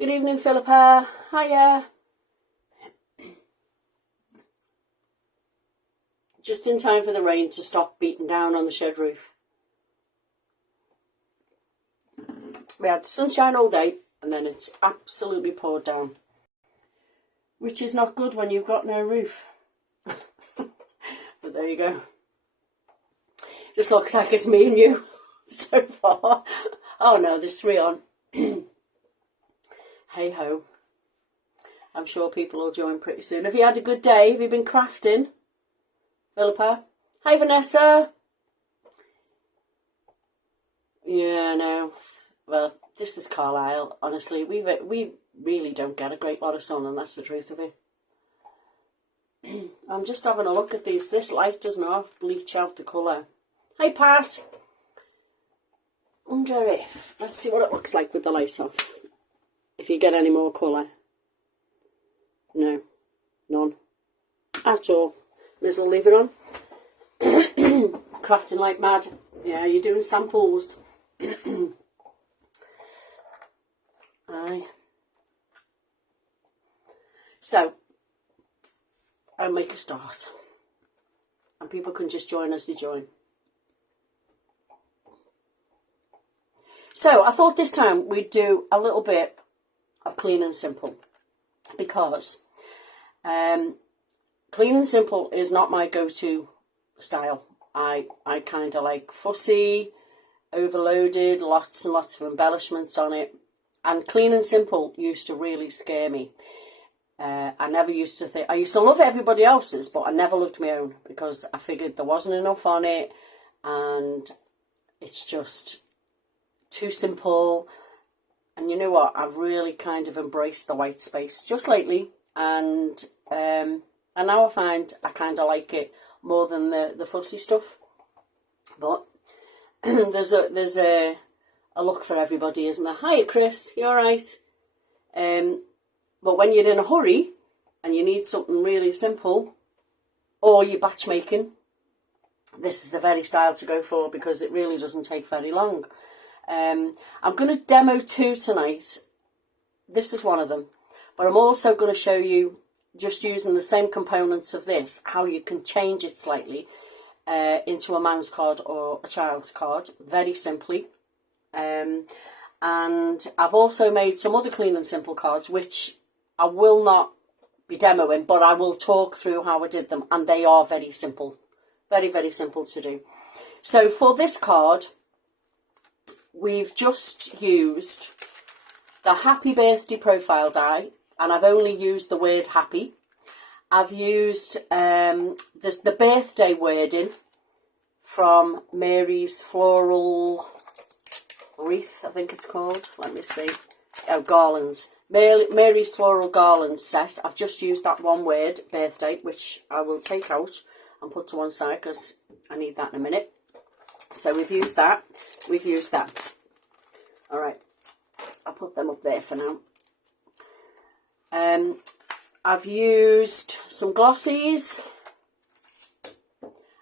Good evening, Philippa. Hiya. Just in time for the rain to stop beating down on the shed roof. We had sunshine all day and then it's absolutely poured down. Which is not good when you've got no roof. But there you go. Just looks like it's me and you so far. Oh no, there's 3 on. Hey ho. I'm sure people will join pretty soon. Have you had a good day? Have you been crafting? Philippa? Hi Vanessa. Yeah, no. Well, this is Carlisle. Honestly, we really don't get a great lot of sun, and that's the truth of it. I'm just having a look at these. This light does not bleach out the colour. Hi Pat. Wonder if, let's see what it looks like with the light off. If you get any more colour. No, none at all. May as well leave it on. Crafting like mad. Yeah, you're doing samples. Aye. So, I'll make a start. And people can just join as they join. So, I thought this time we'd do a little bit of clean and simple. Because clean and simple is not my go-to style. I kind of like fussy, overloaded, lots and lots of embellishments on it. And clean and simple used to really scare me. I never used to think, I used to love everybody else's, but I never loved my own because I figured there wasn't enough on it and it's just too simple. And you know what, I've really kind of embraced the white space just lately, and now I find I kind of like it more than the fussy stuff. But there's a look for everybody, isn't there? Hiya Chris, you alright? But when you're in a hurry and you need something really simple, or you're batch making, this is the very style to go for because it really doesn't take very long. I'm going to demo 2 tonight. This is one of them. But I'm also going to show you, just using the same components of this, how you can change it slightly into a man's card or a child's card, very simply. And I've also made some other clean and simple cards, which I will not be demoing, but I will talk through how I did them. And they are very simple. Very, very simple to do. So for this card, we've just used the Happy Birthday profile die, and I've only used the word happy. I've used the birthday wording from Mary's Floral Wreath, I think it's called. Let me see. Oh, garlands. Mary's Floral Garland set. I've just used that one word, birthday, which I will take out and put to one side because I need that in a minute. So we've used that. We've used that. All right. I'll put them up there for now. I've used some glossies.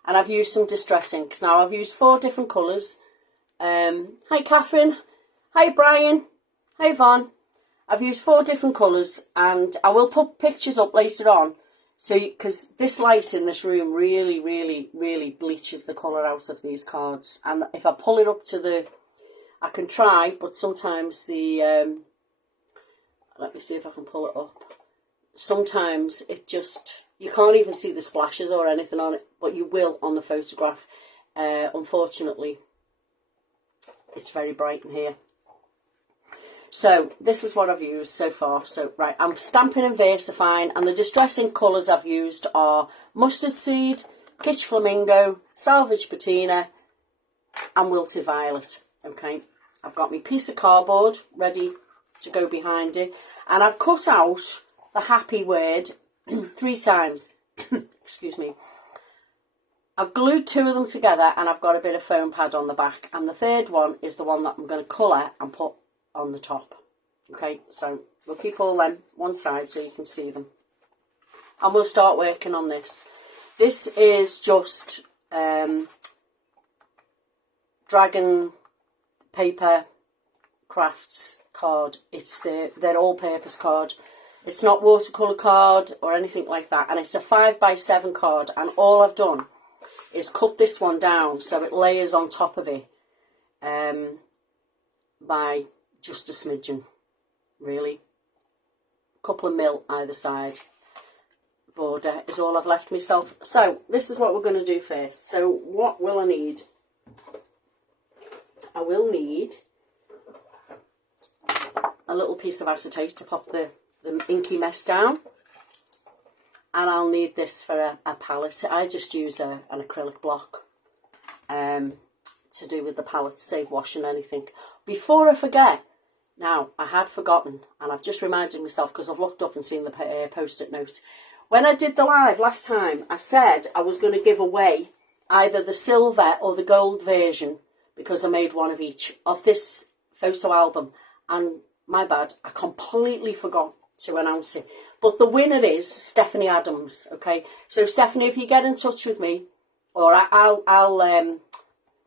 And I've used some distress inks. Now, I've used 4 different colours. Hi, Catherine. Hi, Brian. Hi, Yvonne. I've used 4 different colours. And I will put pictures up later on. So, because this light in this room really, really, really bleaches the colour out of these cards. And if I pull it up to the... I can try, but sometimes the... let me see if I can pull it up. Sometimes it just... You can't even see the splashes or anything on it, but you will on the photograph. Unfortunately, it's very bright in here. So, this is what I've used so far. So, right, I'm stamping and versifying, and the distressing colours I've used are Mustard Seed, Kitsch Flamingo, Salvage Patina, and Wilted Violet. Okay, I've got my piece of cardboard ready to go behind it, and I've cut out the happy word 3 times. Excuse me. I've glued 2 of them together, and I've got a bit of foam pad on the back, and the 3rd one is the one that I'm going to colour and put on the top. Okay, so we'll keep all them one side so you can see them, and we'll start working on this. This is just Dragon Paper Crafts card. It's their all-purpose card. It's not watercolour card or anything like that. And it's a 5x7 card. And all I've done is cut this one down so it layers on top of it by just a smidgen, really. A couple of mil either side border is all I've left myself. So this is what we're going to do first. So what will I need? I will need a little piece of acetate to pop the inky mess down, and I'll need this for a palette. I just use an acrylic block to do with the palette to save washing anything. Before I forget, now I had forgotten and I've just reminded myself because I've looked up and seen the post-it note. When I did the live last time, I said I was going to give away either the silver or the gold version, because I made one of each, of this photo album. And my bad, I completely forgot to announce it. But the winner is Stephanie Adams, okay? So Stephanie, if you get in touch with me, or I'll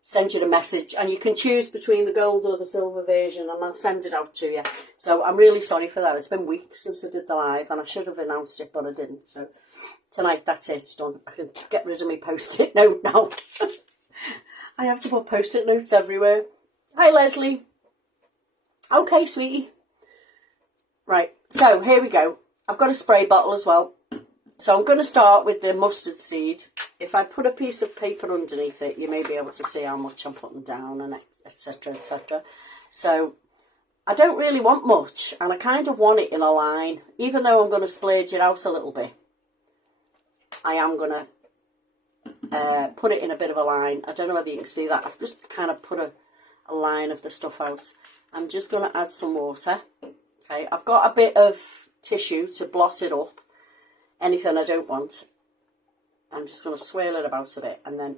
send you a message, and you can choose between the gold or the silver version, and I'll send it out to you. So I'm really sorry for that. It's been weeks since I did the live, and I should have announced it, but I didn't. So tonight, that's it, it's done. I can get rid of my post-it note now. I have to put post-it notes everywhere. Hi, Leslie. Okay, sweetie. Right, so here we go. I've got a spray bottle as well. So I'm going to start with the mustard seed. If I put a piece of paper underneath it, you may be able to see how much I'm putting down, and etc, etc. So I don't really want much, and I kind of want it in a line. Even though I'm going to splurge it out a little bit, I am going to put it in a bit of a line. I don't know whether you can see that. I've just kind of put a line of the stuff out. I'm just going to add some water. Okay, I've got a bit of tissue to blot it up. Anything I don't want, I'm just going to swirl it about a bit, and then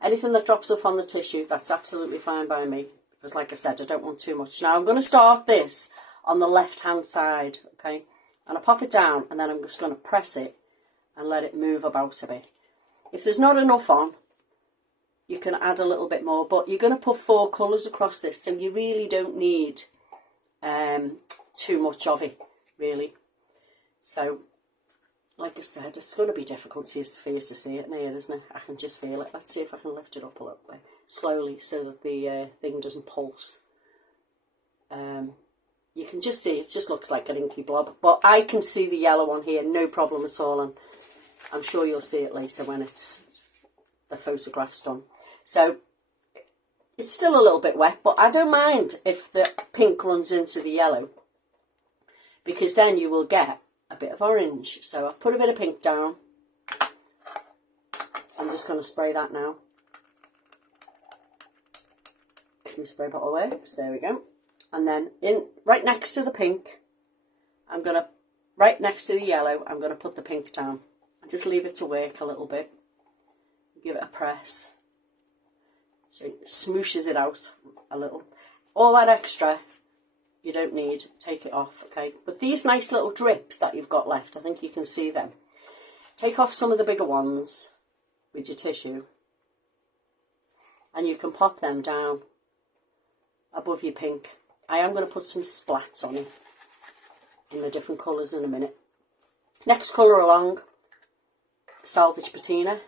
anything that drops off on the tissue, that's absolutely fine by me, because like I said, I don't want too much. Now I'm going to start this on the left hand side, okay, and I pop it down, and then I'm just going to press it and let it move about a bit. If there's not enough on, you can add a little bit more, but you're going to put 4 colours across this, so you really don't need too much of it, really. So, like I said, it's going to be difficult for you to see it here, isn't it? I can just feel it. Let's see if I can lift it up a little bit, slowly, so that the thing doesn't pulse. You can just see, it just looks like an inky blob, but I can see the yellow on here, no problem at all, and I'm sure you'll see it later when the photograph's done. So it's still a little bit wet, but I don't mind if the pink runs into the yellow, because then you will get a bit of orange. So I've put a bit of pink down. I'm just going to spray that now. If my spray bottle works, there we go. And then right next to the pink, right next to the yellow, I'm going to put the pink down. And just leave it to work a little bit. Give it a press. So it smooshes it out a little. All that extra you don't need, take it off, okay? But these nice little drips that you've got left, I think you can see them. Take off some of the bigger ones with your tissue, and you can pop them down above your pink. I am going to put some splats on it in the different colours in a minute. Next colour along, Salvage Patina.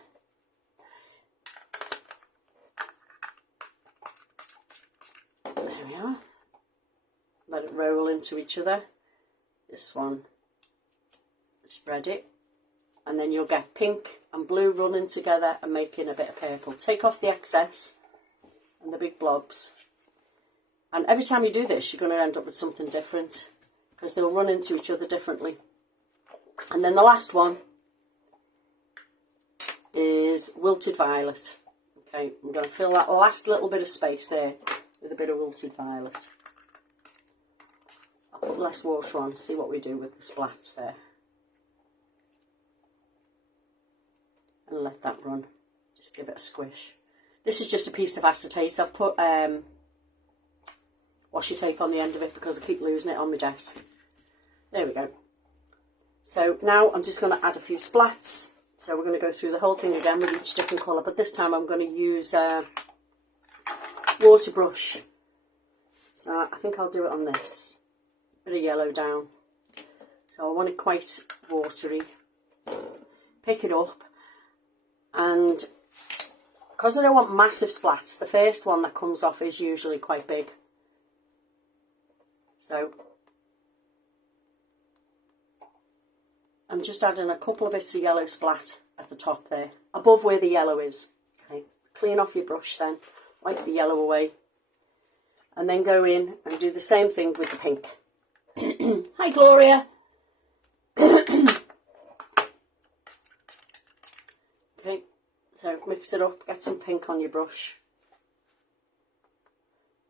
Let it roll into each other. This one, spread it, and then you'll get pink and blue running together and making a bit of purple. Take off the excess and the big blobs, and every time you do this you're going to end up with something different, because they'll run into each other differently. And then the last one is Wilted Violet. Okay, I'm going to fill that last little bit of space there with a bit of Wilted Violet. I'll put less water on, see what we do with the splats there. And let that run. Just give it a squish. This is just a piece of acetate. I've put washi tape on the end of it because I keep losing it on my desk. There we go. So now I'm just going to add a few splats. So we're going to go through the whole thing again with each different colour, but this time I'm going to use a water brush So I think I'll do it on this. Bit of yellow down. So I want it quite watery. Pick it up, and because I don't want massive splats, the first one that comes off is usually quite big. So I'm just adding a couple of bits of yellow splat at the top there, above where the yellow is. Okay, clean off your brush then, wipe the yellow away, and then go in and do the same thing with the pink. Hi Gloria. Okay, so mix it up, get some pink on your brush.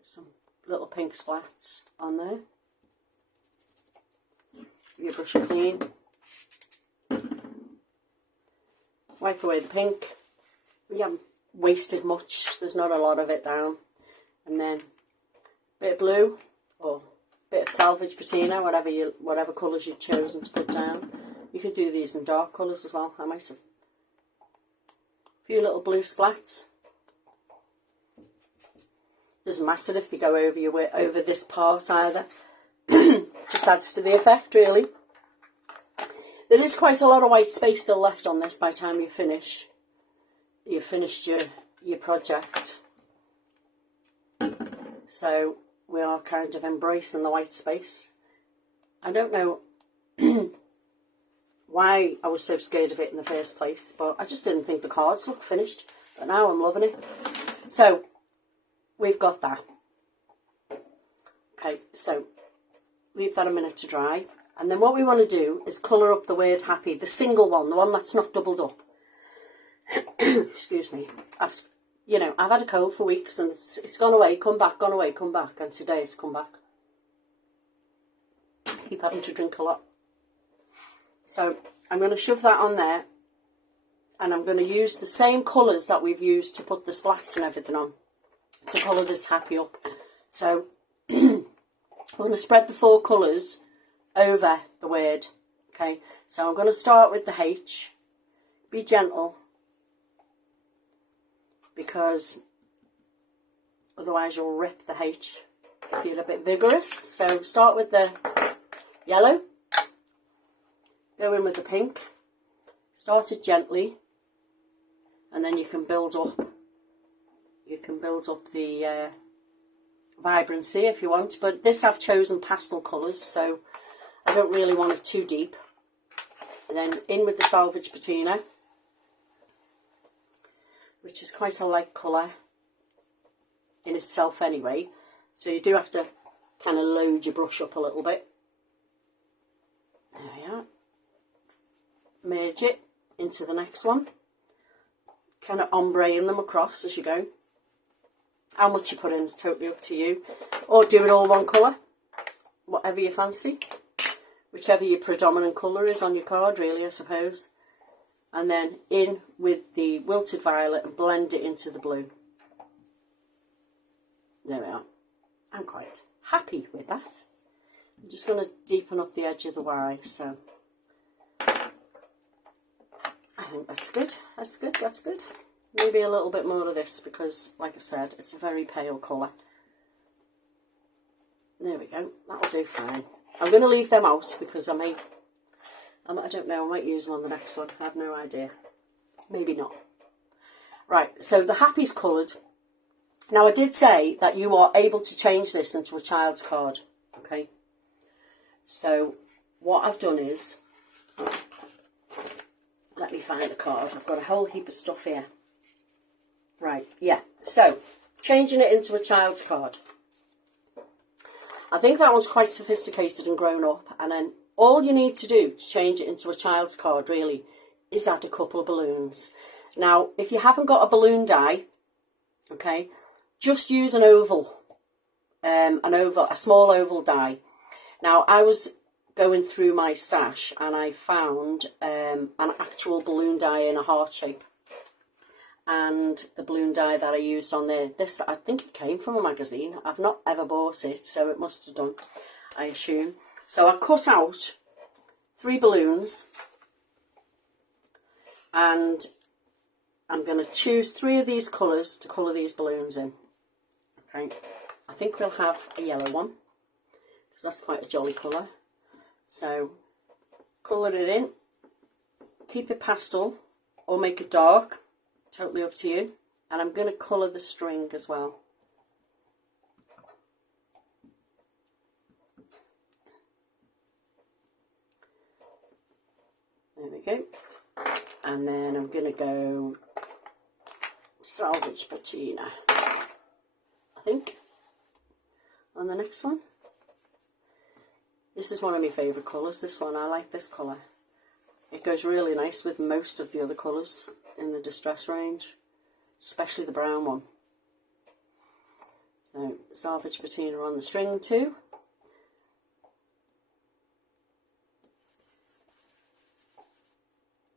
Some little pink splats on there. Give your brush clean. Wipe away the pink. We haven't wasted much, there's not a lot of it down. And then a bit of blue, or a bit of salvage patina, whatever colours you've chosen to put down. You could do these in dark colours as well. I might have a few little blue splats. Doesn't matter if they go over this part either. Just adds to the effect really. There is quite a lot of white space still left on this by the time you finish. You've finished your project. So we are kind of embracing the white space. I don't know why I was so scared of it in the first place, but I just didn't think the cards looked finished. But now I'm loving it. So we've got that. Okay, so leave that a minute to dry. And then what we want to do is colour up the word happy, the single one, the one that's not doubled up. Excuse me. I've had a cold for weeks and it's gone away, come back, gone away, come back. And today it's come back. I keep having to drink a lot. So I'm going to shove that on there. And I'm going to use the same colours that we've used to put the splats and everything on, to colour this happy up. So I'm going to spread the 4 colours over the word. Okay, so I'm going to start with the H. Be gentle, because otherwise you'll rip the H. Feel a bit vigorous. So start with the yellow, go in with the pink, start it gently, and then you can build up. You can build up the vibrancy if you want, but this I've chosen pastel colours, so I don't really want it too deep. And then in with the salvage patina, which is quite a light colour in itself anyway, so you do have to kind of load your brush up a little bit. There we are. Merge it into the next one, kind of ombreing them across as you go. How much you put in is totally up to you, or do it all one colour, whatever you fancy, whichever your predominant colour is on your card really, I suppose. And then in with the wilted violet and blend it into the blue. There we are. I'm quite happy with that. I'm just going to deepen up the edge of the Y, so I think that's good, that's good, that's good. Maybe a little bit more of this because, like I said, it's a very pale colour. There we go, that'll do fine. I'm going to leave them out because I don't know, I might use them on the next one. I have no idea. Maybe not. Right, so the happy's coloured. Now I did say that you are able to change this into a child's card. Okay. So what I've done is, let me find the card. I've got a whole heap of stuff here. Right, yeah. So changing it into a child's card. I think that one's quite sophisticated and grown up, and then all you need to do to change it into a child's card really is add a couple of balloons. Now, if you haven't got a balloon die, okay, just use an oval, a small oval die. Now, I was going through my stash and I found an actual balloon die in a heart shape. And the balloon die that I used on there, this, I think it came from a magazine. I've not ever bought it, so it must have done, I assume. So I cut out 3 balloons, and I'm going to choose 3 of these colours to colour these balloons in. Okay, I think we'll have a yellow one, because that's quite a jolly colour. So colour it in, keep it pastel or make it dark, totally up to you. And I'm going to colour the string as well. There we go. And then I'm going to go salvage patina, I think, on the next one. This is one of my favourite colours, this one. I like this colour. It goes really nice with most of the other colours in the Distress range, especially the brown one. So salvage patina on the string too.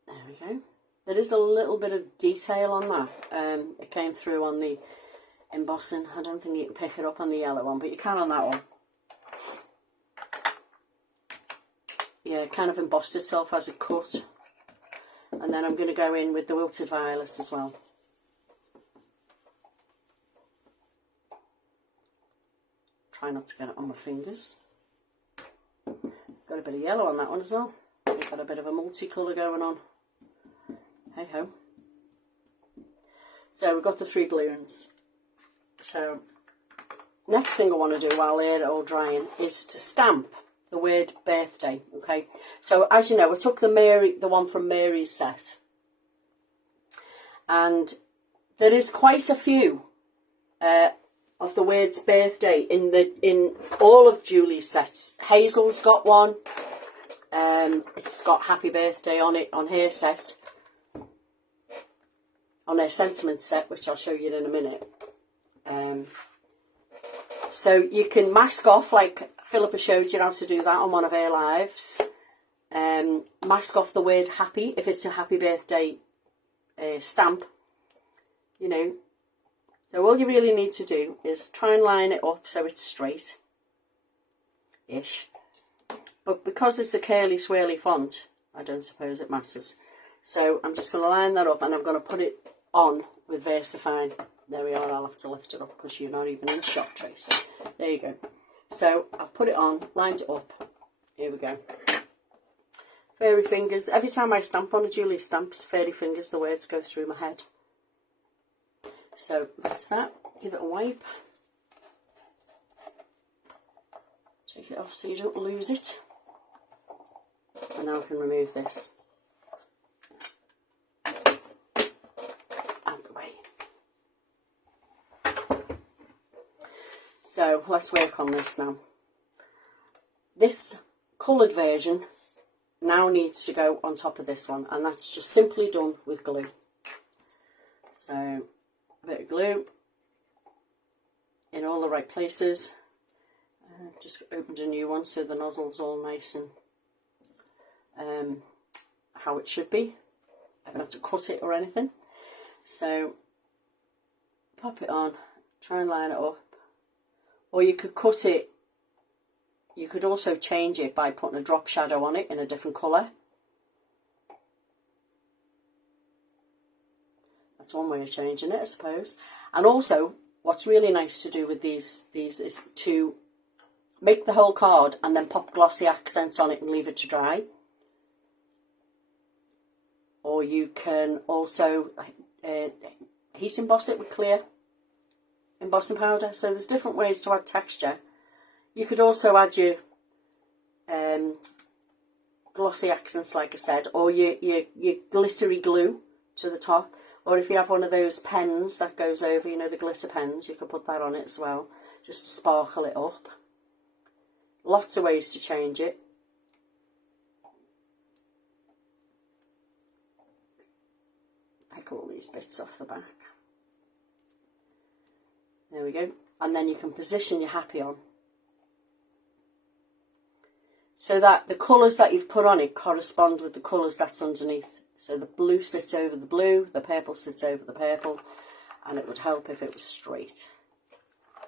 There we go. There is a little bit of detail on that. It came through on the embossing. I don't think you can pick it up on the yellow one, but you can on that one. Yeah, it kind of embossed itself as a cut. And then I'm going to go in with the wilted violets as well. Try not to get it on my fingers. Got a bit of yellow on that one as well. We've got a bit of a multicolour going on. Hey ho. So we've got the 3 balloons. So next thing I want to do while they're all drying is to stamp the word birthday. Okay, so as you know, I took the one from Mary's set, and there is quite a few of the words birthday in all of Julie's sets. Hazel's got one. It's got happy birthday on it on her set, on her sentiment set, which I'll show you in a minute. So you can mask off, like Philippa showed you how to do that on one of her lives. Mask off the word happy if it's a happy birthday stamp, you know. So all you really need to do is try and line it up so it's straight-ish. But because it's a curly swirly font, I don't suppose it matters. So I'm just going to line that up and I'm going to put it on with VersaFine. There we are. I'll have to lift it up because you're not even in shot, Tracey. There you go. So I've put it on, lined it up. Here we go. Fairy fingers. Every time I stamp on a Julie stamps, fairy fingers, the words go through my head. So that's that. Give it a wipe. Take it off so you don't lose it. And now I can remove this. Out the way. So let's work on this now. This coloured version now needs to go on top of this one, and that's just simply done with glue. So a bit of glue in all the right places. Just opened a new one so the nozzle's all nice and how it should be. I haven't had to cut it or anything. So pop it on, try and line it up. Or you could cut it, you could also change it by putting a drop shadow on it in a different colour. That's one way of changing it, I suppose. And also, what's really nice to do with these is to make the whole card and then pop glossy accents on it and leave it to dry. Or you can also heat emboss it with clear embossing powder. So there's different ways to add texture. You could also add your glossy accents, like I said, or your glittery glue to the top. Or if you have one of those pens that goes over, you know, the glitter pens, you could put that on it as well, just to sparkle it up. Lots of ways to change it. Pick all these bits off the back. There we go. And then you can position your happy on, so that the colours that you've put on it correspond with the colours that's underneath. So the blue sits over the blue, the purple sits over the purple, and it would help if it was straight.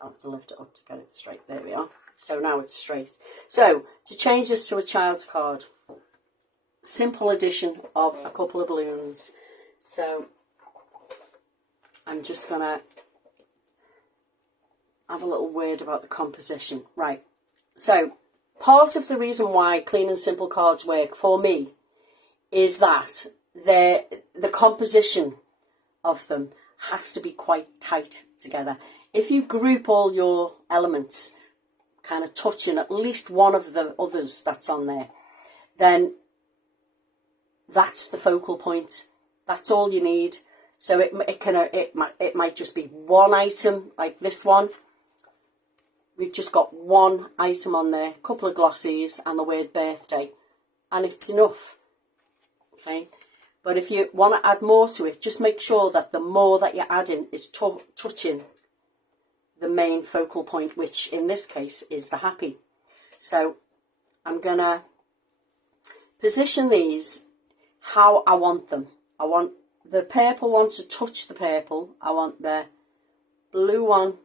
I'll have to lift it up to get it straight. There we are. So now it's straight. So to change this to a child's card, simple addition of a couple of balloons. So I'm just going to have a little word about the composition. Right, so part of the reason why clean and simple cards work for me is that the composition of them has to be quite tight together. If you group all your elements kind of touching at least one of the others that's on there, then that's the focal point. That's all you need. So it might just be one item, like this one. We've just got one item on there, a couple of glossies and the word birthday, and it's enough. Okay, but if you want to add more to it, just make sure that the more that you're adding is touching the main focal point, which in this case is the happy. So I'm gonna position these how I want them. I want the purple one to touch the purple. I want the blue one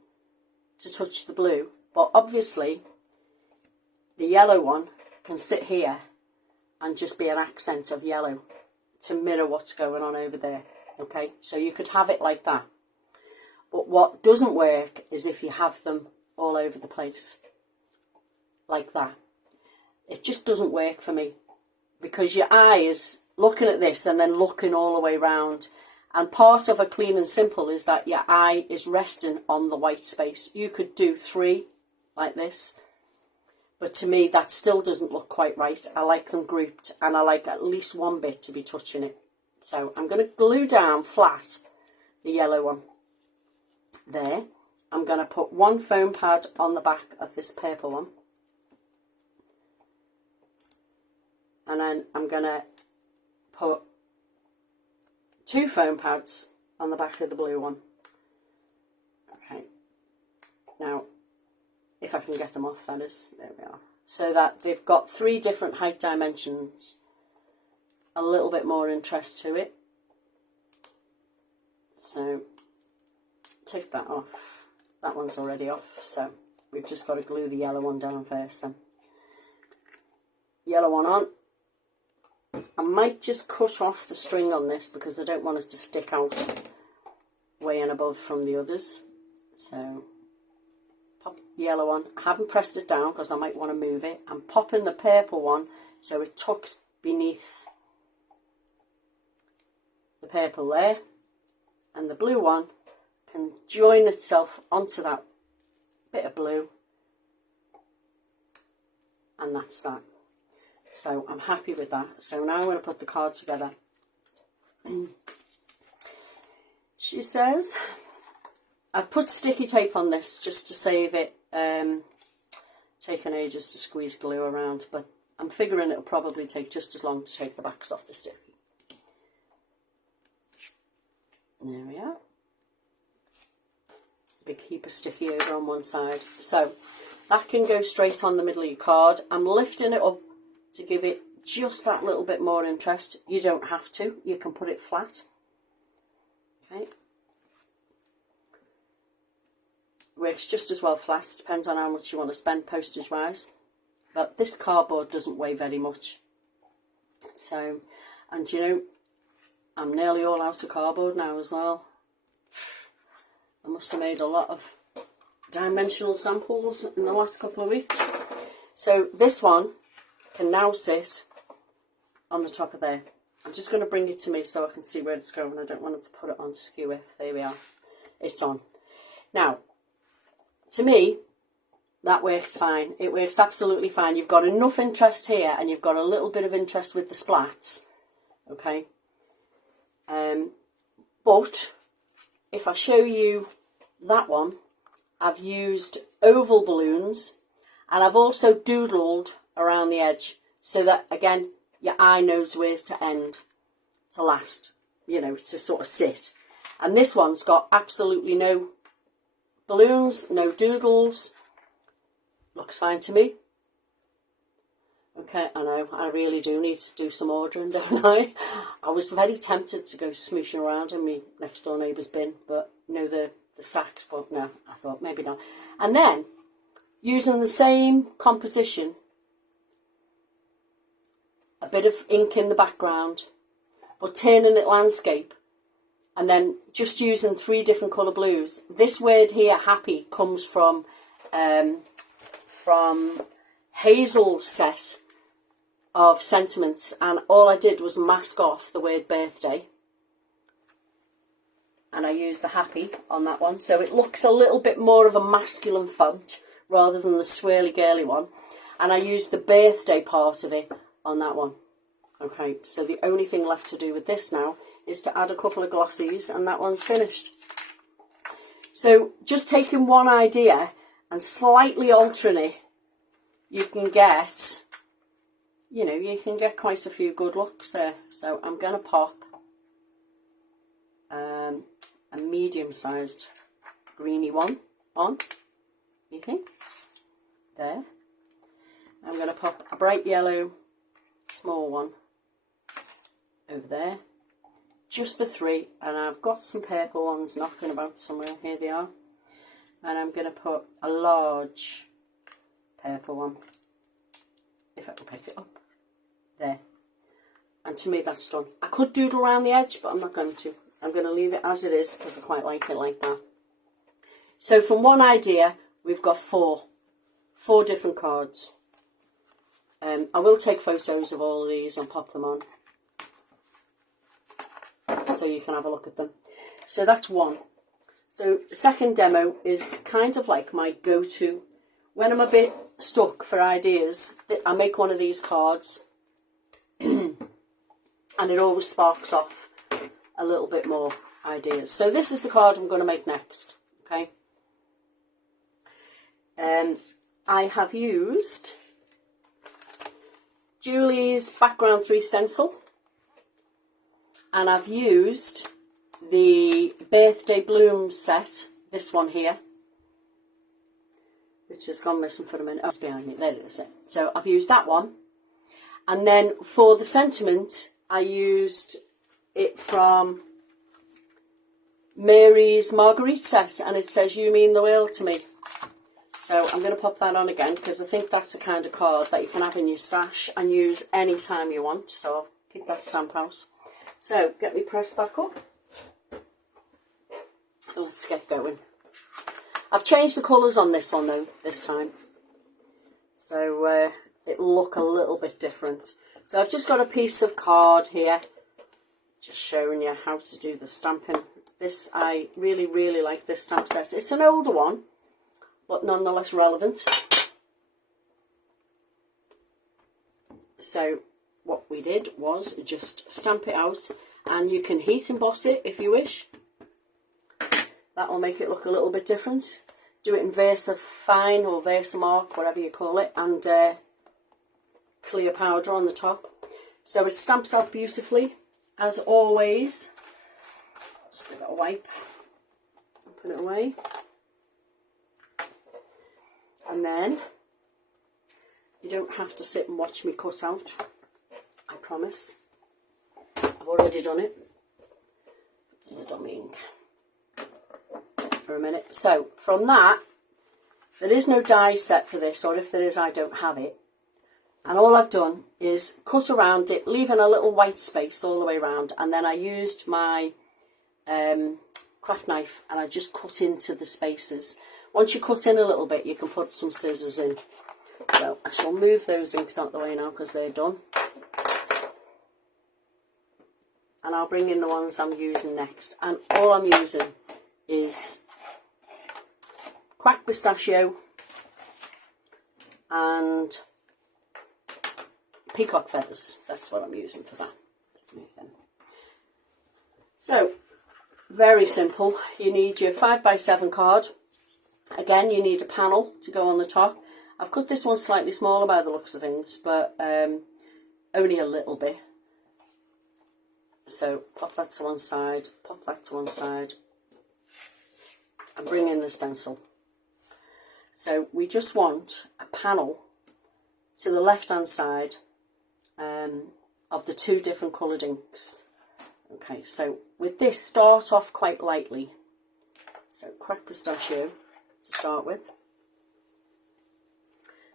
to touch the blue. But obviously, the yellow one can sit here and just be an accent of yellow to mirror what's going on over there. Okay, so you could have it like that. But what doesn't work is if you have them all over the place, like that. It just doesn't work for me, because your eye is looking at this and then looking all the way round. And part of a clean and simple is that your eye is resting on the white space. You could do 3 like this, but to me that still doesn't look quite right. I like them grouped, and I like at least one bit to be touching it. So I'm going to glue down flat the yellow one there. I'm going to put one foam pad on the back of this purple one, and then I'm going to put 2 foam pads on the back of the blue one. Okay, now if I can get them off, that is, there we are, so that they've got 3 different height dimensions, a little bit more interest to it. So take that off. That one's already off, so we've just got to glue the yellow one down first then. Yellow one on. I might just cut off the string on this because I don't want it to stick out way and above from the others. So pop the yellow one. I haven't pressed it down because I might want to move it. I'm popping the purple one so it tucks beneath the purple there, and the blue one can join itself onto that bit of blue, and that's that. So I'm happy with that. So now I'm going to put the card together. She says, I've put sticky tape on this just to save it taking ages to squeeze glue around, but I'm figuring it'll probably take just as long to take the backs off the sticky. There we are. Big heap of sticky over on one side. So that can go straight on the middle of your card. I'm lifting it up to give it just that little bit more interest. You don't have to. You can put it flat. Okay. Works just as well flat. Depends on how much you want to spend postage wise. But this cardboard doesn't weigh very much. So, and you know, I'm nearly all out of cardboard now as well. I must have made a lot of dimensional samples in the last couple of weeks. So this one can now sit on the top of there. I'm just going to bring it to me so I can see where it's going. I don't want it to put it on skew if. There we are. It's on. Now, to me, that works fine. It works absolutely fine. You've got enough interest here and you've got a little bit of interest with the splats. Okay. But if I show you that one, I've used oval balloons and I've also doodled around the edge so that, again, your eye knows where's to end, to last, you know, to sort of sit. And this one's got absolutely no balloons, no doodles. Looks fine to me. Okay, I know, I really do need to do some ordering, don't I? I was very tempted to go smooshing around in my next door neighbour's bin, but, you know, the sacks, but no, I thought maybe not. And then, using the same composition, a bit of ink in the background, but turning it landscape, And then just using 3 different colour blues. This word here, happy, comes from Hazel's set of sentiments, and all I did was mask off the word birthday, and I used the happy on that one, so it looks a little bit more of a masculine font rather than the swirly girly one, and I used the birthday part of it on that one. Okay, so the only thing left to do with this now is to add a couple of glossies, and that one's finished. So just taking one idea and slightly altering it, you can get, you know, you can get quite a few good looks there. So I'm going to pop a medium-sized greeny one on, you think, there. I'm going to pop a bright yellow small one over there. Just the 3, and I've got some purple ones knocking about somewhere. Here they are. And I'm going to put a large purple one, if I can pick it up, there. And to me that's done. I could doodle around the edge, but I'm not going to. I'm going to leave it as it is because I quite like it like that. So from one idea, we've got 4 different cards. I will take photos of all of these and pop them on, so you can have a look at them. So that's one. So the second demo is kind of like my go-to. When I'm a bit stuck for ideas, I make one of these cards and it always sparks off a little bit more ideas. So this is the card I'm going to make next. Okay. I have used Julie's background 3 stencil, and I've used the birthday bloom set, this one here, which has gone missing for a minute. Oh, it's behind me, there it is. So I've used that one, and then for the sentiment I used it from Mary's Marguerite set, and it says, "You mean the world to me." So I'm going to pop that on again because I think that's the kind of card that you can have in your stash and use any time you want. So I'll keep that stamp out. So get me pressed back up. And let's get going. I've changed the colours on this one though, this time. So it'll look a little bit different. So I've just got a piece of card here, just showing you how to do the stamping. This, I really, really like this stamp set. It's an older one, but nonetheless relevant. So what we did was just stamp it out, and you can heat emboss it if you wish. That will make it look a little bit different. Do it in Versa-Fine or Versamark, whatever you call it, and clear powder on the top. So it stamps out beautifully, as always. Just give it a wipe and put it away. And then you don't have to sit and watch me cut out, I promise. I've already done it. Put the dummy ink for a minute. So from that, there is no die set for this, or if there is, I don't have it. And all I've done is cut around it, leaving a little white space all the way around, and then I used my craft knife and I just cut into the spaces. Once you cut in a little bit, you can put some scissors in. So I shall move those inks out of the way now because they're done. And I'll bring in the ones I'm using next. And all I'm using is cracked pistachio and peacock feathers. That's what I'm using for that. Let's move them. So, very simple. You need your 5x7 card. Again, you need a panel to go on the top. I've cut this one slightly smaller by the looks of things, but only a little bit. So pop that to one side, pop that to one side, and bring in the stencil. So we just want a panel to the left-hand side of the 2 different coloured inks. Okay, so with this, start off quite lightly. So cracked pistachio to start with.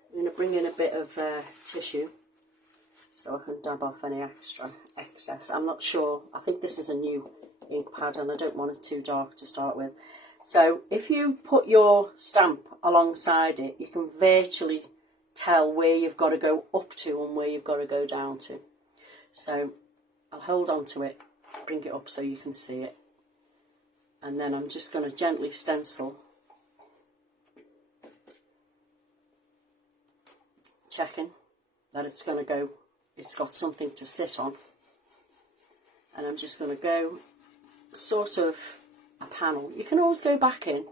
I'm going to bring in a bit of tissue so I can dab off any excess. I'm not sure. I think this is a new ink pad, and I don't want it too dark to start with. So if you put your stamp alongside it, you can virtually tell where you've got to go up to and where you've got to go down to. So I'll hold on to it, bring it up so you can see it, and then I'm just going to gently stencil, checking that it's going to go, it's got something to sit on, and I'm just going to go sort of a panel. You can always go back in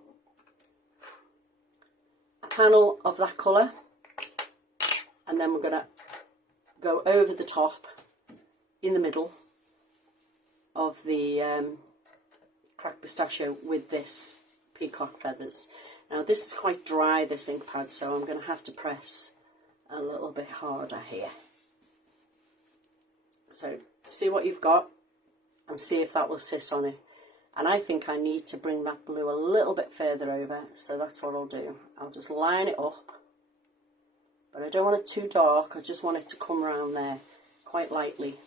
a panel of that colour, and then we're going to go over the top in the middle of the cracked pistachio with this peacock feathers. Now this is quite dry, this ink pad, so I'm going to have to press a little bit harder here. So see what you've got and see if that will sit on it. And I think I need to bring that blue a little bit further over, so that's what I'll do. I'll just line it up, but I don't want it too dark, I just want it to come around there quite lightly.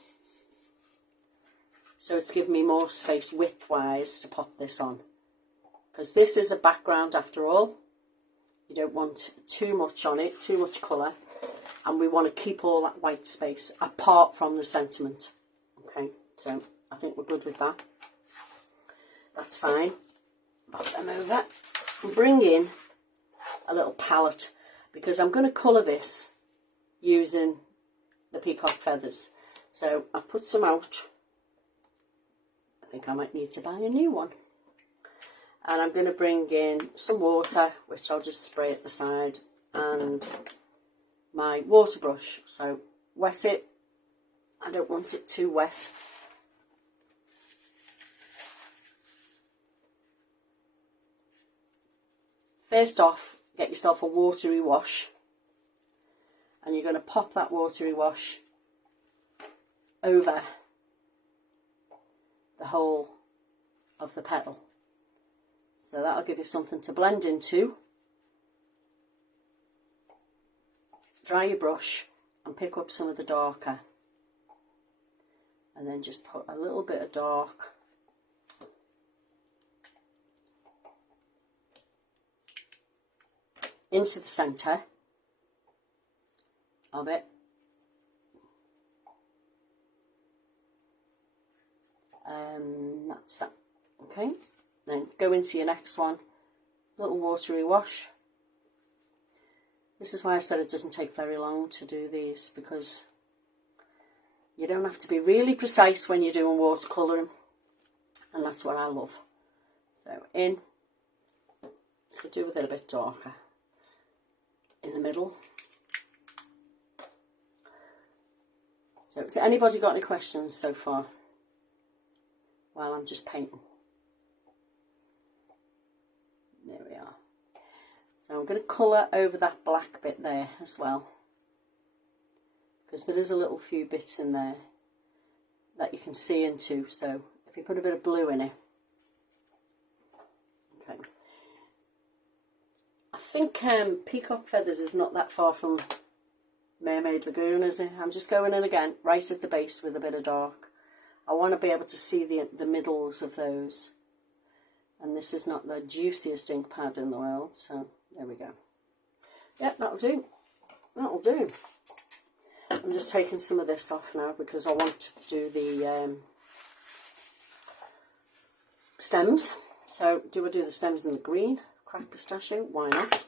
So it's giving me more space width-wise to pop this on, because this is a background after all. You don't want too much on it, too much colour, and we want to keep all that white space apart from the sentiment. Okay, so I think we're good with that. That's fine. Pop them over and bring in a little palette, because I'm going to colour this using the peacock feathers. So I've put some out. I think I might need to buy a new one. And I'm going to bring in some water, which I'll just spray at the side, and my water brush. So wet it. I don't want it too wet. First off, get yourself a watery wash, and you're going to pop that watery wash over the whole of the petal. So that'll give you something to blend into. Dry your brush and pick up some of the darker, and then just put a little bit of dark into the centre of it. That's that. Okay, then go into your next one, little watery wash. This is why I said it doesn't take very long to do these, because you don't have to be really precise when you're doing watercolouring, and that's what I love. So in, could do with it a bit darker in the middle. So has anybody got any questions so far while I'm just painting? There we are. So I'm going to colour over that black bit there as well, because there is a little few bits in there that you can see into. So if you put a bit of blue in it. Okay. I think Peacock Feathers is not that far from Mermaid Lagoon, is it? I'm just going in again, right at the base with a bit of dark. I want to be able to see the middles of those. And this is not the juiciest ink pad in the world, so there we go. Yep, that'll do. That'll do. I'm just taking some of this off now because I want to do the stems. So do I do the stems in the green? Cracked pistachio, why not?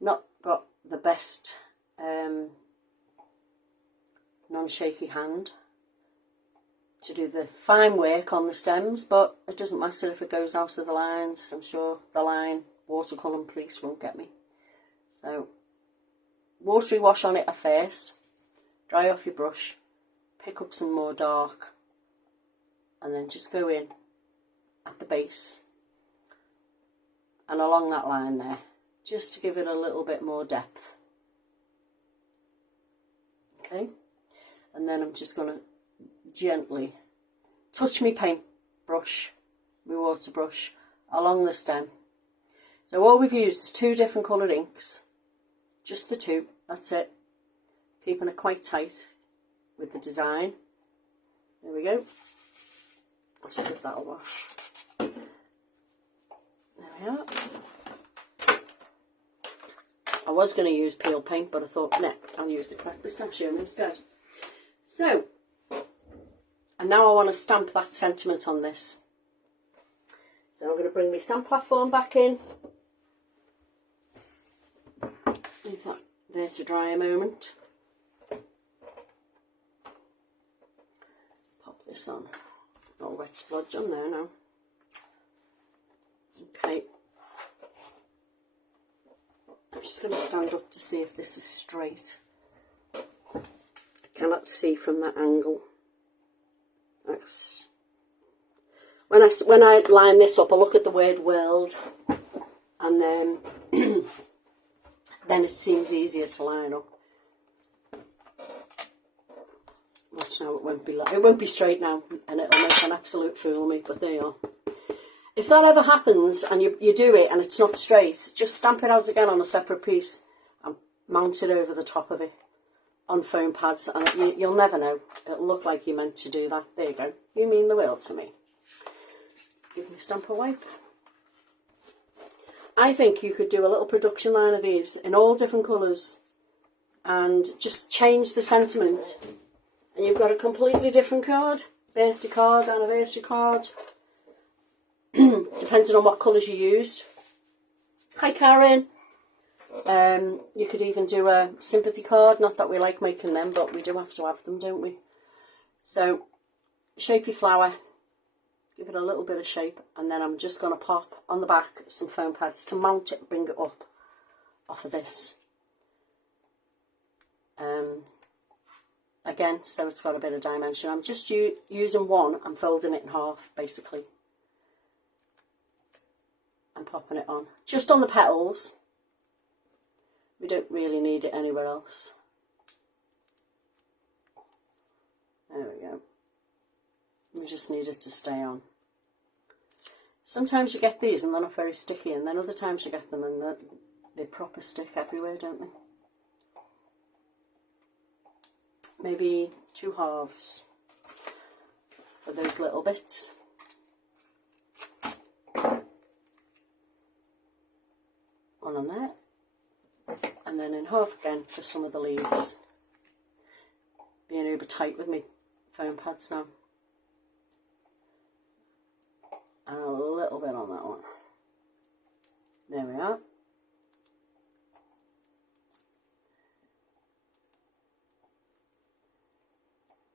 Not got the best non-shaky hand to do the fine work on the stems, but it doesn't matter if it goes out of the lines. I'm sure the line watercolour police won't get me. So watery wash on it at first, dry off your brush, pick up some more dark, and then just go in at the base and along that line there, just to give it a little bit more depth. Okay, and then I'm just going to gently touch my paintbrush, my water brush, along the stem. So all we've used is 2 different coloured inks, just the 2, that's it. Keeping it quite tight with the design. There we go. Let's give that a wash. There we are. I was going to use peel paint, but I thought, no, I'll use the correct pistachio instead. So, and now I want to stamp that sentiment on this. So I'm going to bring my stamp platform back in. Leave that there to dry a moment. Pop this on. Got a wet splodge on there now. Okay. I'm just going to stand up to see if this is straight. I cannot see from that angle. That's... When I line this up, I look at the word world, and then then it seems easier to line up. Watch now, it won't be straight now, and it'll make an absolute fool of me. But there you are. If that ever happens and you do it and it's not straight, just stamp it out again on a separate piece and mount it over the top of it on foam pads, and you'll never know. It'll look like you meant to do that. There you go. You mean the world to me. Give me a stamper wipe. I think you could do a little production line of these in all different colours and just change the sentiment, and you've got a completely different card. Birthday card, anniversary card, depending on what colours you used. Hi Karen. You could even do a sympathy card, not that we like making them, but we do have to have them, don't we? So, shape your flower, give it a little bit of shape, and then I'm just going to pop on the back some foam pads to mount it, bring it up off of this. Again, so it's got a bit of dimension. I'm just using one and folding it in half, basically, and popping it on. Just on the petals. We don't really need it anywhere else. There we go. We just need it to stay on. Sometimes you get these and they're not very sticky, and then other times you get them and they proper stick everywhere, don't they? Maybe 2 halves for those little bits. One on there. And then in half again for some of the leaves. Being uber tight with me foam pads now. And a little bit on that one. There we are.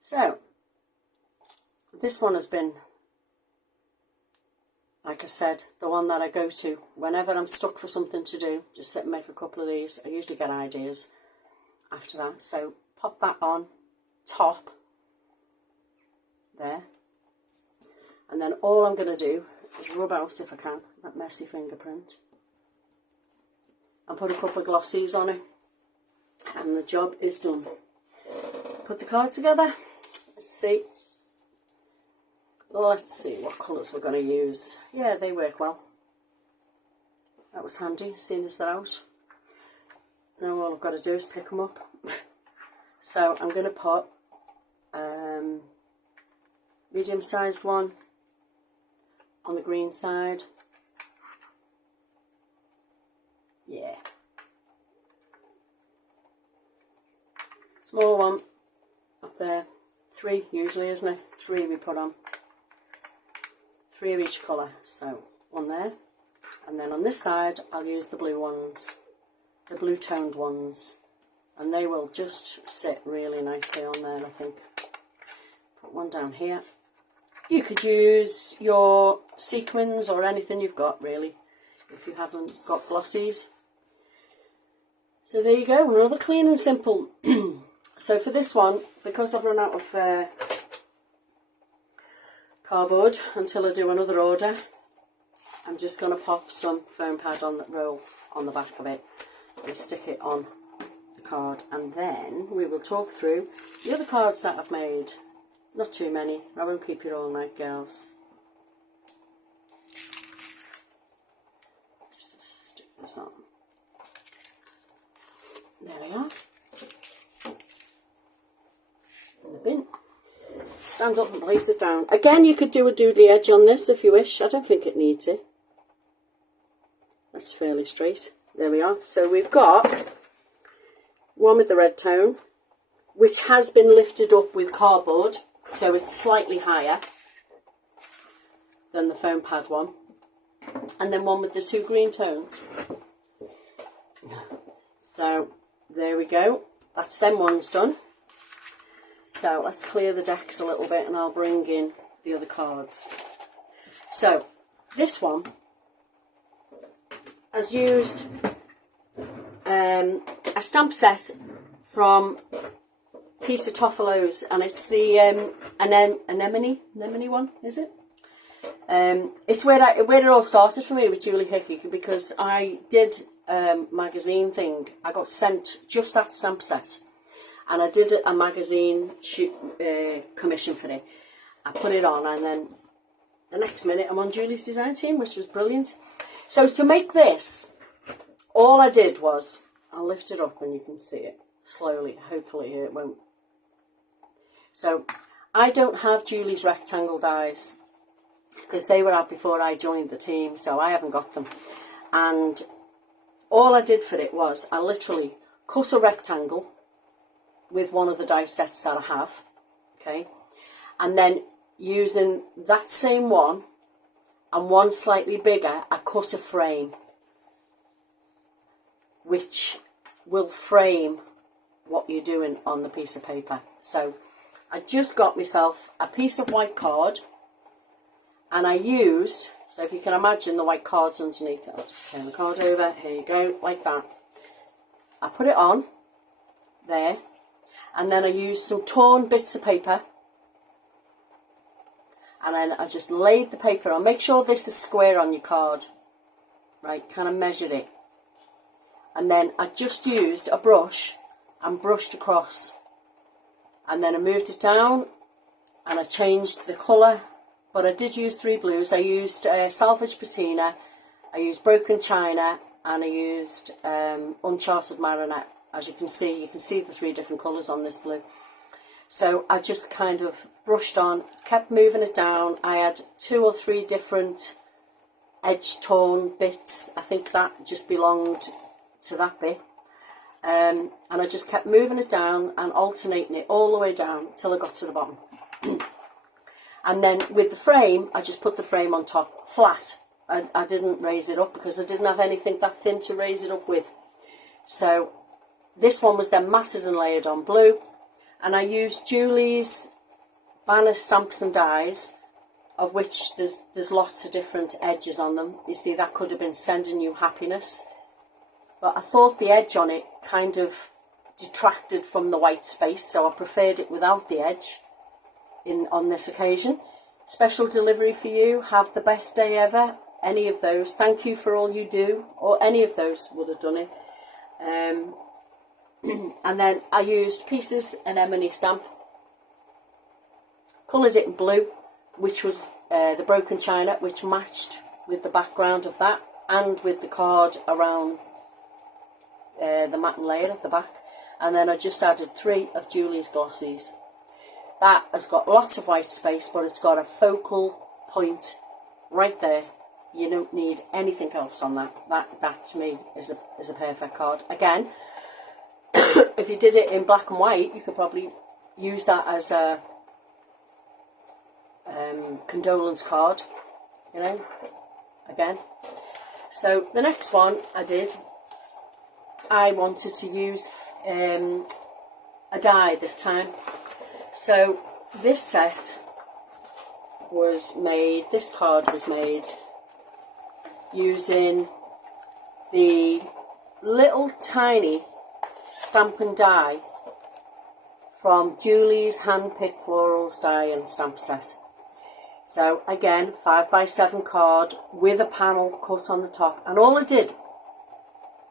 So, this one has been, like I said, the one that I go to whenever I'm stuck for something to do. Just sit and make a couple of these. I usually get ideas after that. So, pop that on top there. And then all I'm going to do is rub out, if I can, that messy fingerprint. And put a couple of glossies on it. And the job is done. Put the card together. Let's see. Let's see what colours we're going to use. Yeah, they work well. That was handy, seeing as they're out. Now all I've got to do is pick them up. So I'm going to put medium-sized one on the green side. Yeah. Small one up there. 3 usually, isn't it? 3 we put on. 3 of each colour. So one there. And then on this side I'll use the blue ones. The blue toned ones. And they will just sit really nicely on there, I think. Put one down here. You could use your sequins or anything you've got, really, if you haven't got glossies. So there you go, another clean and simple. So for this one, because I've run out of cardboard until I do another order, I'm just going to pop some foam pad on the roll on the back of it and stick it on the card, and then we will talk through the other cards that I've made. Not too many, I won't keep you all night, girls. Just stick this on. There we are. In the bin. stand up and place it down. Again, you could do a doodly edge on this if you wish. I don't think it needs it. That's fairly straight. There we are. So we've got one with the red tone, which has been lifted up with cardboard, so it's slightly higher than the foam pad one. And then one with the 2 green tones. So there we go. That's them ones done. So let's clear the decks a little bit and I'll bring in the other cards. So this one has used a stamp set from Piece of Toffalos, and it's the anemone one, is it? It's where it all started for me with Julie Hickey, because I did a magazine thing. I got sent just that stamp set, and I did a magazine shoot commission for it. I put it on, and then the next minute I'm on Julie's design team, which was brilliant. So to make this, all I did was, I'll lift it up and you can see it slowly, hopefully it won't. So I don't have Julie's rectangle dies, because they were out before I joined the team, so I haven't got them. And all I did for it was, I literally cut a rectangle with one of the die sets that I have, okay? And then using that same one, and one slightly bigger, I cut a frame, which will frame what you're doing on the piece of paper. So I just got myself a piece of white card, and I used, so if you can imagine the white cards underneath, I'll just turn the card over, here you go, like that. I put it on there, and then I used some torn bits of paper, and then I just laid the paper on. Make sure this is square on your card, right, kind of measured it. And then I just used a brush and brushed across. And then I moved it down and I changed the colour. But I did use 3 blues. I used Salvage Patina, I used Broken China, and I used Uncharted Marinette. As you can see the 3 different colours on this blue. So I just kind of brushed on, kept moving it down. I had 2 or 3 different edge torn bits. I think that just belonged to that bit. And I just kept moving it down and alternating it all the way down till I got to the bottom. And then with the frame, I just put the frame on top flat. I didn't raise it up because I didn't have anything that thin to raise it up with. So this one was then matted and layered on blue. And I used Julie's banner stamps and dies, of which there's lots of different edges on them. You see, that could have been Sending You Happiness. But I thought the edge on it kind of detracted from the white space, so I preferred it without the edge on this occasion. Special delivery for you. Have the best day ever. Any of those. Thank you for all you do. Or any of those would have done it. And then I used Pieces Anemone stamp. Coloured it in blue, which was the Broken China, which matched with the background of that and with the card around the matte layer at the back. And then I just added 3 of Julie's glossies. That has got lots of white space, but it's got a focal point right there. You don't need anything else on that. That to me is a perfect card. Again, if you did it in black and white, you could probably use that as a condolence card, you know, again. So the next one I wanted to use a die this time. So this set was made, this card was made using the little tiny stamp and die from Julie's Handpicked Florals die and stamp set. So again, 5x7 card with a panel cut on the top. And all I did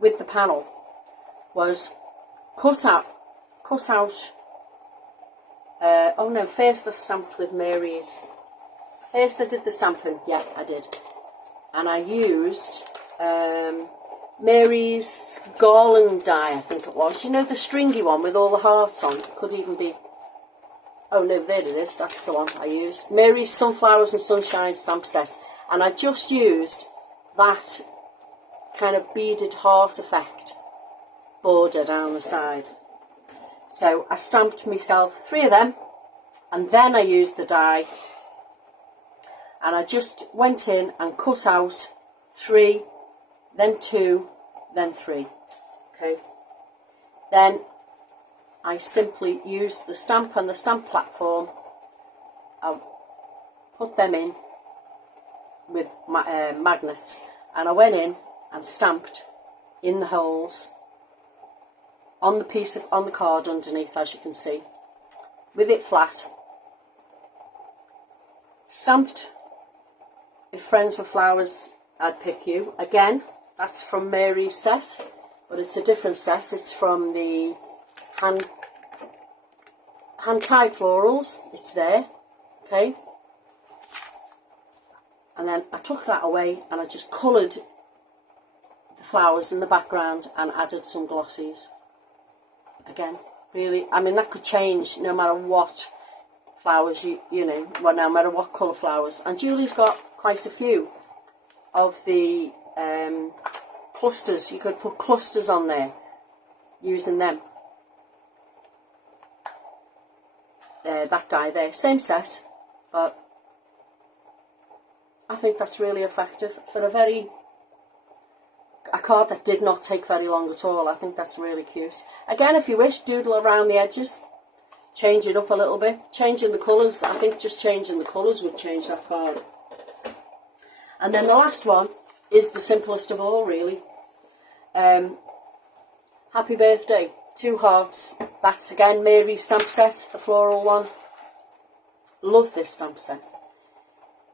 with the panel was cut out oh no, first I stamped with Mary's. First I did the stamping, yeah, I did. And I used Mary's garland die, I think it was. You know, the stringy one with all the hearts on. It could even be Oh no, there it is, that's the one I used. Mary's Sunflowers and Sunshine stamp set. And I just used that kind of beaded heart effect border down the side. So I stamped myself 3 of them, and then I used the die, and I just went in and cut out 3, then 2, then 3. Okay. Then I simply used the stamp and the stamp platform. I put them in with my, magnets, and I went in and stamped in the holes on the card underneath, as you can see, with it flat. Stamped, if friends were flowers, I'd pick you. Again, that's from Mary's set, but it's a different set. It's from the hand tied florals. It's there, okay. And then I took that away and I just coloured the flowers in the background and added some glossies. Again, really, I mean, that could change no matter what flowers you know, well, no matter what colour flowers. And Julie's got quite a few of the clusters. You could put clusters on there using them. That die there, same set, but I think that's really effective for a card that did not take very long at all. I think that's really cute. Again, if you wish, doodle around the edges, change it up a little bit, changing the colours. I think just changing the colours would change that card. And then the last one is the simplest of all, really. Happy birthday, 2 hearts. That's again Mary's stamp set, the floral one. Love this stamp set.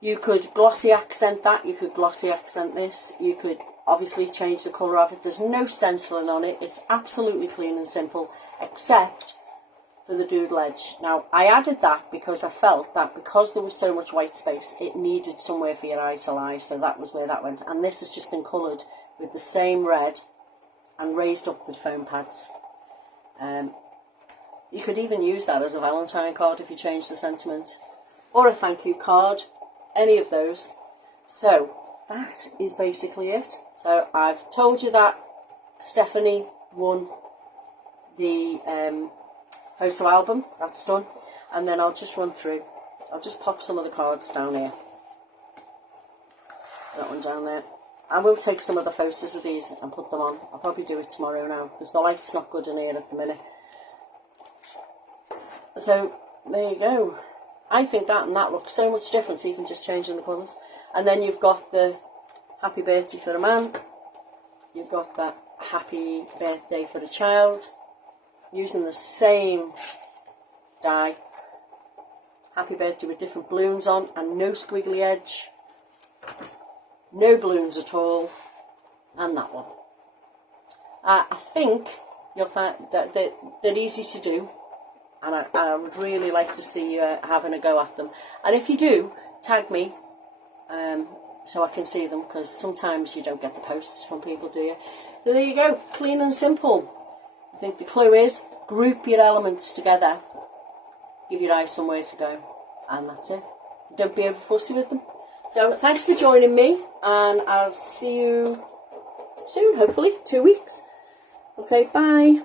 You could glossy accent that, you could glossy accent this, you could obviously change the colour of it. There's no stenciling on it. It's absolutely clean and simple, except for the doodle edge. Now, I added that because I felt that because there was so much white space, it needed somewhere for your eye to lie, so that was where that went. And this has just been coloured with the same red and raised up with foam pads. You could even use that as a Valentine card if you change the sentiment, or a thank you card, any of those. So that is basically it. So I've told you that Stephanie won the photo album. That's done. And then I'll just run through. I'll just pop some of the cards down here. That one down there. I will take some of the photos of these and put them on. I'll probably do it tomorrow now because the light's not good in here at the minute. So there you go. I think that and that looks so much different, even just changing the colours. And then you've got the happy birthday for a man. You've got that happy birthday for a child. Using the same die. Happy birthday with different balloons on and no squiggly edge. No balloons at all. And that one. I think you'll find that they're easy to do. And I would really like to see you having a go at them. And if you do, tag me so I can see them, because sometimes you don't get the posts from people, do you? So there you go, clean and simple. I think the clue is group your elements together, give your eyes somewhere to go, and that's it. Don't be over fussy with them. So thanks for joining me, and I'll see you soon, hopefully, 2 weeks. Okay, bye.